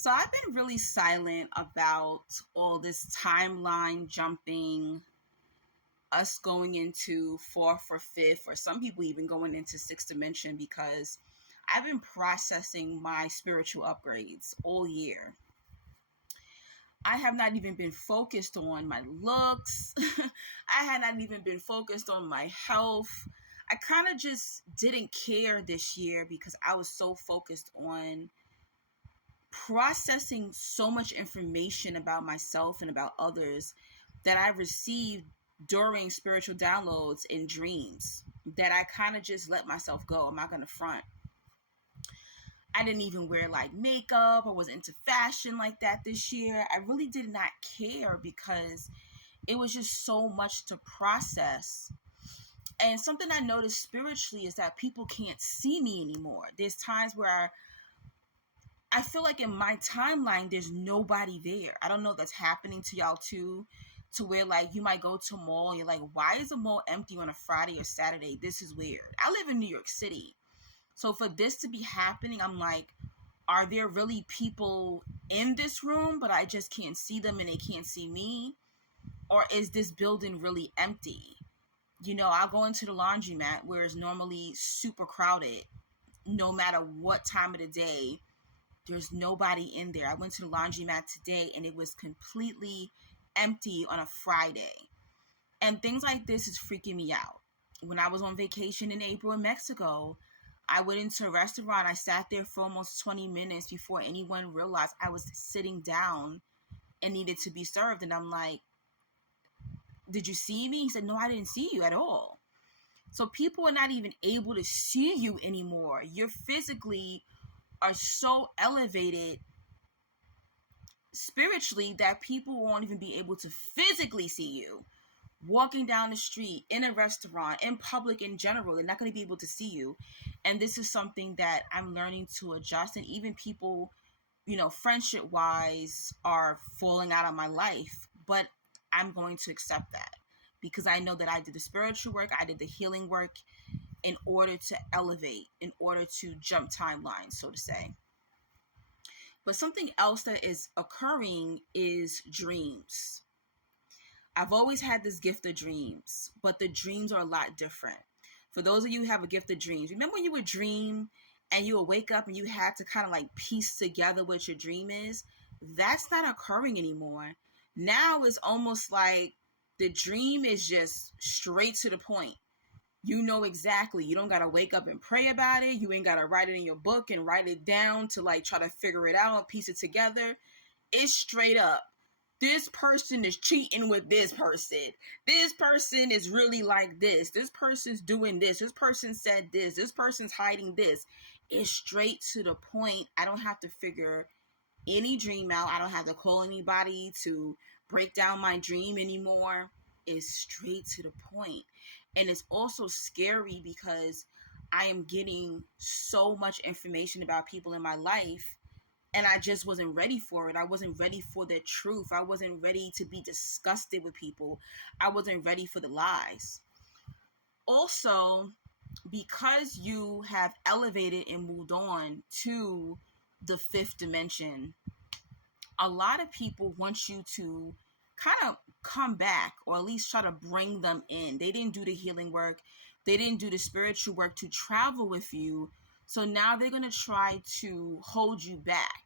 So I've been really silent about all this timeline jumping, us going into fourth or fifth, or some people even going into sixth dimension because I've been processing my spiritual upgrades all year. I have not even been focused on my looks. I had not even been focused on my health. I kind of just didn't care this year because I was so focused on processing so much information about myself and about others that I received during spiritual downloads and dreams that I kind of just let myself go. I'm not going to front. I didn't even wear like makeup. I wasn't into fashion like that this year. I really did not care because it was just so much to process. And something I noticed spiritually is that people can't see me anymore. There's times where I feel like in my timeline, there's nobody there. I don't know if that's happening to y'all too, to where like you might go to a mall and you're like, why is the mall empty on a Friday or Saturday? This is weird. I live in New York City. So for this to be happening, I'm like, are there really people in this room, but I just can't see them and they can't see me? Or is this building really empty? You know, I'll go into the laundromat where it's normally super crowded. No matter what time of the day, there's nobody in there. I went to the laundromat today and it was completely empty on a Friday. And things like this is freaking me out. When I was on vacation in April in Mexico, I went into a restaurant. I sat there for almost 20 minutes before anyone realized I was sitting down and needed to be served. And I'm like, did you see me? He said, no, I didn't see you at all. So people are not even able to see you anymore. You're physically are so elevated spiritually that people won't even be able to physically see you. Walking down the street, in a restaurant, in public in general, they're not going to be able to see you. And this is something that I'm learning to adjust. And even people, you know, friendship wise are falling out of my life. But I'm going to accept that because I know that I did the spiritual work, I did the healing work in order to elevate, in order to jump timelines, so to say. But something else that is occurring is dreams. I've always had this gift of dreams, but the dreams are a lot different. For those of you who have a gift of dreams, remember when you would dream and you would wake up and you had to kind of like piece together what your dream is? That's not occurring anymore. Now it's almost like the dream is just straight to the point. You know exactly. You don't got to wake up and pray about it. You ain't got to write it in your book and write it down to like try to figure it out and piece it together. It's straight up. This person is cheating with this person. This person is really like this. This person's doing this. This person said this. This person's hiding this. It's straight to the point. I don't have to figure any dream out. I don't have to call anybody to break down my dream anymore. It's straight to the point. And it's also scary because I am getting so much information about people in my life and I just wasn't ready for it. I wasn't ready for the truth. I wasn't ready to be disgusted with people. I wasn't ready for the lies. Also, because you have elevated and moved on to the fifth dimension, a lot of people want you to kind of come back or at least try to bring them in. They didn't do the healing work. They didn't do the spiritual work to travel with you. So now they're going to try to hold you back.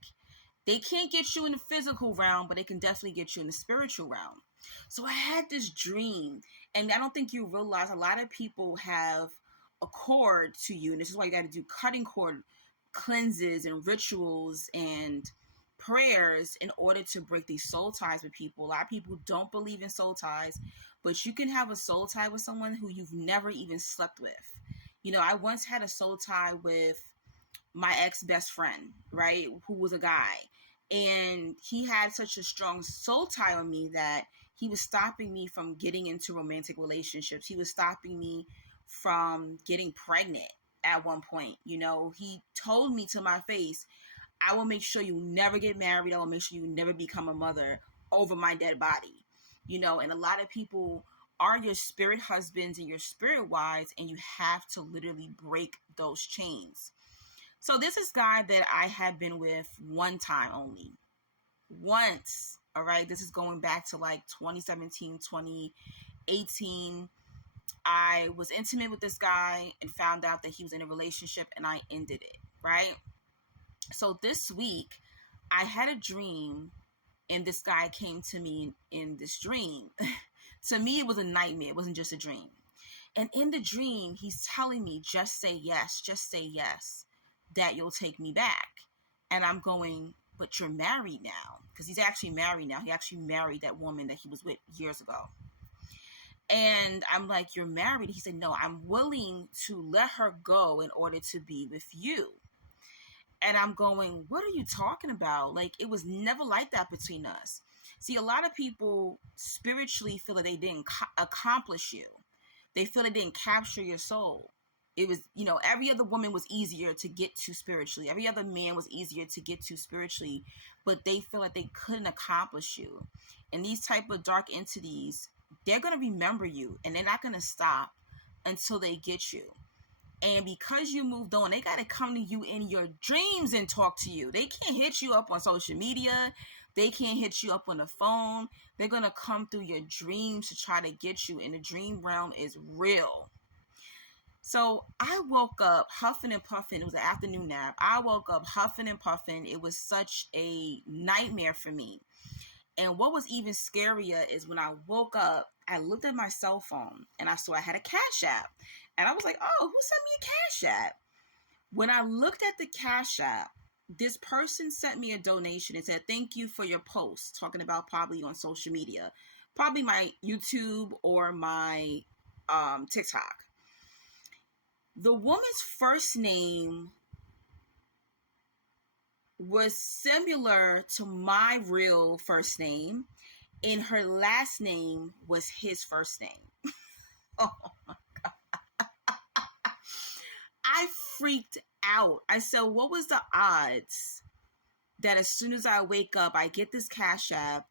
They can't get you in the physical realm, but they can definitely get you in the spiritual realm. So I had this dream, and I don't think you realize a lot of people have a cord to you. And this is why you got to do cutting cord cleanses and rituals and prayers in order to break these soul ties with people. A lot of people don't believe in soul ties, but you can have a soul tie with someone who you've never even slept with. You know, I once had a soul tie with my ex-best friend, right, who was a guy. And he had such a strong soul tie on me that he was stopping me from getting into romantic relationships. He was stopping me from getting pregnant at one point. You know, he told me to my face, I will make sure you never get married. I will make sure you never become a mother over my dead body. You know, and a lot of people are your spirit husbands and your spirit wives, and you have to literally break those chains. So this is guy that I had been with one time only. Once. All right. This is going back to like 2017, 2018. I was intimate with this guy and found out that he was in a relationship, and I ended it. Right. So this week I had a dream, and this guy came to me in this dream. To me, it was a nightmare. It wasn't just a dream. And in the dream, he's telling me, just say yes, that you'll take me back. And I'm going, but you're married now. Because he's actually married now. He actually married that woman that he was with years ago. And I'm like, you're married? He said, no, I'm willing to let her go in order to be with you. And I'm going, what are you talking about? Like, it was never like that between us. See, a lot of people spiritually feel that they didn't accomplish you. They feel it didn't capture your soul. It was, every other woman was easier to get to spiritually. Every other man was easier to get to spiritually, but they feel like they couldn't accomplish you. And these type of dark entities, they're going to remember you, and they're not going to stop until they get you. And because you moved on, they got to come to you in your dreams and talk to you. They can't hit you up on social media. They can't hit you up on the phone. They're going to come through your dreams to try to get you. And the dream realm is real. So I woke up huffing and puffing. It was an afternoon nap. I woke up huffing and puffing. It was such a nightmare for me. And what was even scarier is when I woke up, I looked at my cell phone and I saw I had a Cash App. And I was like, oh, who sent me a Cash App? When I looked at the Cash App, this person sent me a donation and said, thank you for your post, talking about probably on social media, probably my YouTube or my TikTok. The woman's first name was similar to my real first name, and her last name was his first name. Oh my God. I freaked out. I said, what was the odds that as soon as I wake up, I get this Cash App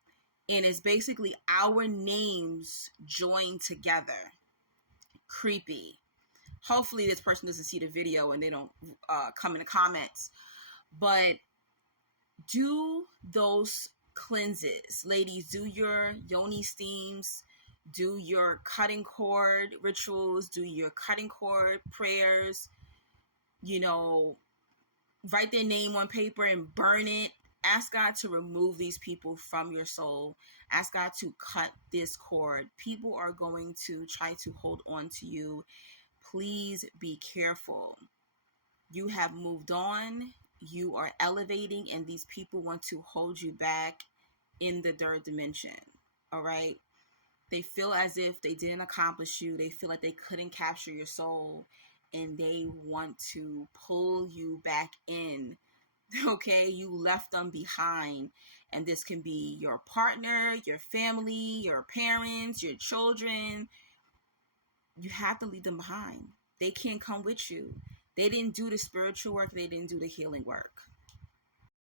and it's basically our names joined together? Creepy. Hopefully this person doesn't see the video and they don't come in the comments. But do those cleanses. Ladies, do your yoni steams, do your cutting cord rituals, do your cutting cord prayers, write their name on paper and burn it. Ask God to remove these people from your soul. Ask God to cut this cord. People are going to try to hold on to you. Please be careful. You have moved on. You are elevating, and these people want to hold you back in the third dimension. All right? They feel as if they didn't accomplish you. They feel like they couldn't capture your soul, and they want to pull you back in. Okay? You left them behind, and this can be your partner, your family, your parents, your children. You have to leave them behind. They can't come with you. They didn't do the spiritual work. They didn't do the healing work.